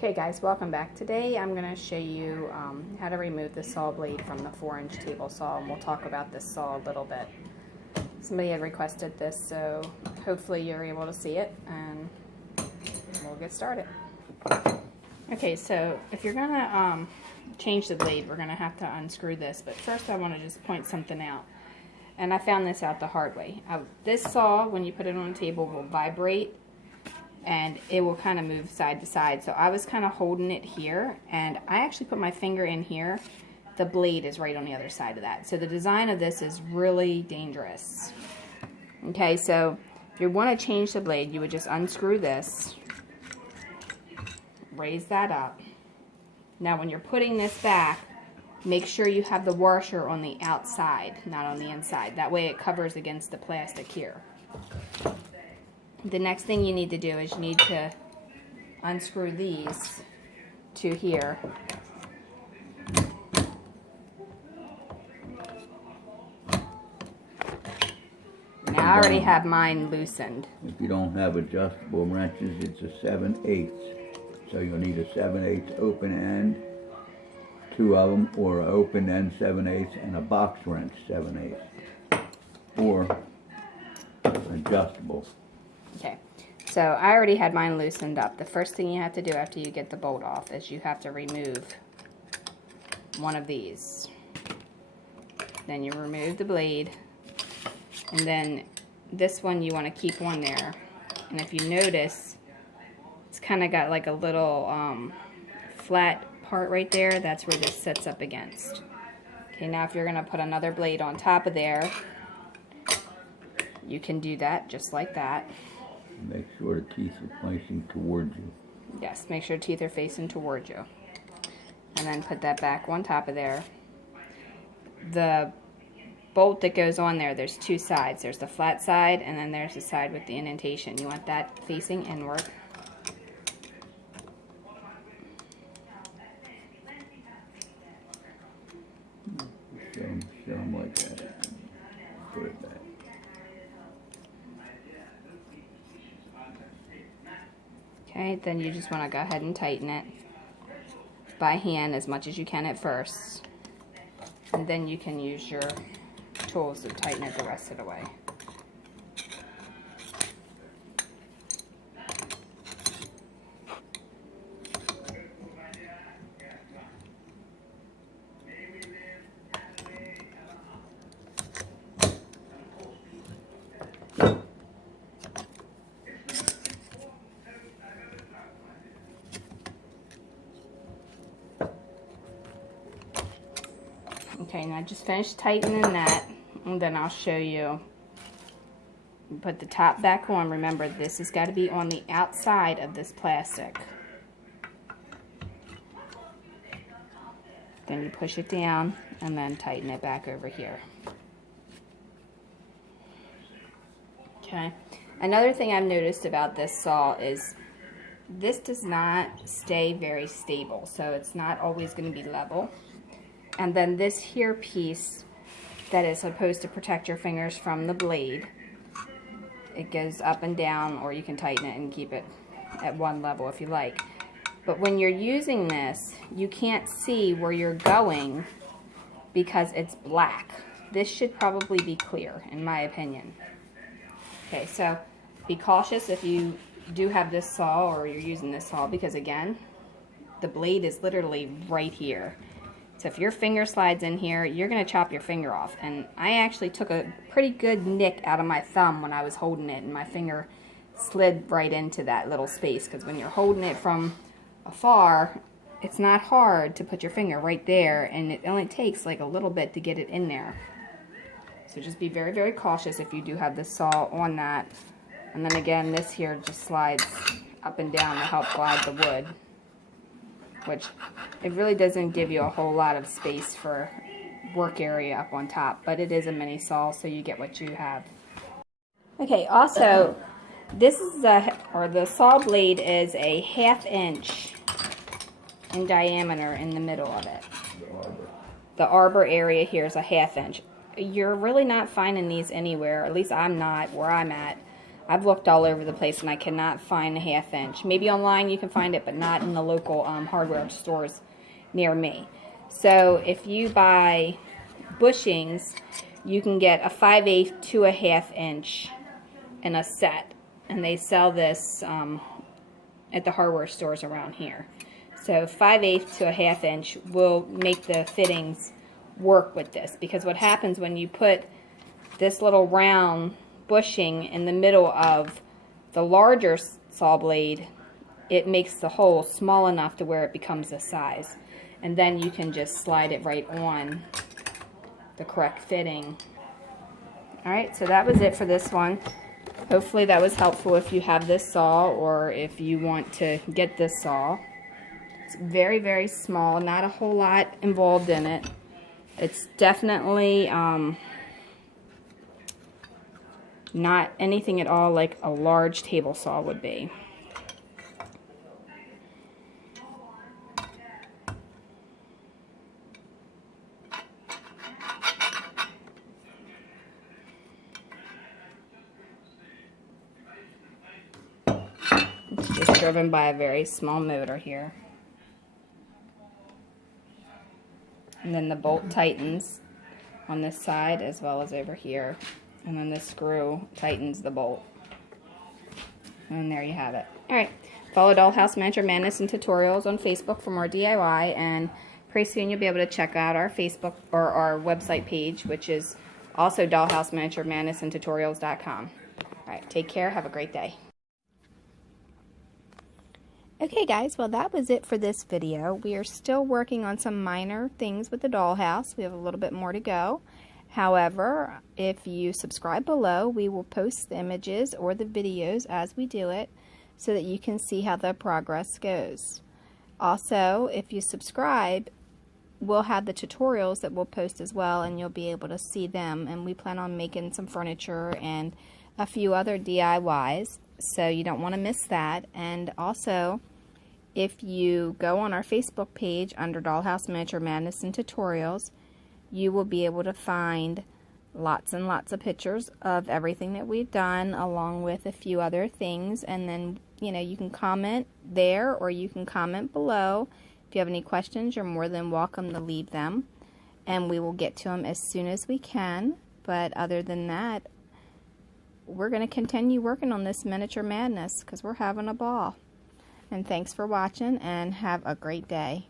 Okay guys, welcome back. Today I'm going to show you how to remove the saw blade from the 4-inch table saw, and we'll talk about this saw a little bit. Somebody had requested this, so hopefully you're able to see it, and we'll get started. Okay, so if you're going to change the blade, we're going to have to unscrew this, but first I want to just point something out. And I found this out the hard way. This saw, when you put it on the table, will vibrate and it will kind of move side to side. So I was kind of holding it here, and I actually put my finger in here. The blade is right on the other side of that. So the design of this is really dangerous. Okay, so if you want to change the blade, you would just unscrew this, raise that up. Now when you're putting this back, make sure you have the washer on the outside, not on the inside. That way it covers against the plastic here. The next thing you need to do is you need to unscrew these to here. Now I already have mine loosened. If you don't have adjustable wrenches, it's a 7/8. So you'll need a 7/8 open end, 2 of them, or an open end 7/8 and a box wrench 7/8, or adjustable. Okay, so I already had mine loosened up. The first thing you have to do after you get the bolt off is you have to remove one of these. Then you remove the blade, and then this one you want to keep on there. And if you notice, it's kind of got like a little flat part right there. That's where this sits up against. Okay, now if you're going to put another blade on top of there, you can do that just like that. Make sure the teeth are facing towards you. Yes, make sure the teeth are facing towards you. And then put that back on top of there. The bolt that goes on there, there's 2 sides. There's the flat side, and then there's the side with the indentation. You want that facing inward. Show them like that. Put it back. Okay, then you just want to go ahead and tighten it by hand as much as you can at first. And then you can use your tools to tighten it the rest of the way. Okay, now just finish tightening that, and then I'll show you. Put the top back on. Remember, this has got to be on the outside of this plastic. Then you push it down and then tighten it back over here. Okay. Another thing I've noticed about this saw is this does not stay very stable, so it's not always going to be level. And then this here piece that is supposed to protect your fingers from the blade, it goes up and down, or you can tighten it and keep it at one level if you like. But when you're using this, you can't see where you're going because it's black. This should probably be clear, in my opinion. Okay, so be cautious if you do have this saw or you're using this saw, because again, the blade is literally right here. So if your finger slides in here, you're going to chop your finger off. And I actually took a pretty good nick out of my thumb when I was holding it, and my finger slid right into that little space, because when you're holding it from afar, it's not hard to put your finger right there, and it only takes like a little bit to get it in there. So just be very, very cautious if you do have this saw on that. And then again, this here just slides up and down to help glide the wood, which it really doesn't give you a whole lot of space for work area up on top, but it is a mini saw, so you get what you have. Okay, also, this is the saw blade is a 1/2 inch in diameter in the middle of it. The arbor area here is a 1/2 inch. You're really not finding these anywhere, at least I'm not where I'm at. I've looked all over the place and I cannot find a 1/2 inch. Maybe online you can find it, but not in the local hardware stores near me. So if you buy bushings, you can get a 5/8 to a 1/2 inch in a set, and they sell this at the hardware stores around here. So 5/8 to a 1/2 inch will make the fittings work with this, because what happens when you put this little round bushing in the middle of the larger saw blade, it makes the hole small enough to where it becomes a size, and then you can just slide it right on the correct fitting. Alright, so that was it for this one. Hopefully that was helpful if you have this saw or if you want to get this saw. It's very, very small, not a whole lot involved in it. It's definitely not anything at all like a large table saw would be. It's just driven by a very small motor here. And then the bolt tightens on this side as well as over here. And then the screw tightens the bolt. And there you have it. Alright, follow Dollhouse Miniature Madness and Tutorials on Facebook for more DIY, and pretty soon you'll be able to check out our Facebook or our website page, which is also Dollhouse Miniature Madness and Tutorials.com. Alright, take care, have a great day. Okay guys, well that was it for this video. We are still working on some minor things with the dollhouse. We have a little bit more to go. However, if you subscribe below, we will post the images or the videos as we do it so that you can see how the progress goes. Also, if you subscribe, we'll have the tutorials that we'll post as well, and you'll be able to see them. And we plan on making some furniture and a few other DIYs, so you don't want to miss that. And also, if you go on our Facebook page under Dollhouse Miniature Madness and Tutorials, you will be able to find lots and lots of pictures of everything that we've done, along with a few other things. And then, you know, you can comment there or you can comment below. If you have any questions, you're more than welcome to leave them, and we will get to them as soon as we can. But other than that, we're going to continue working on this miniature madness because we're having a ball. And thanks for watching, and have a great day.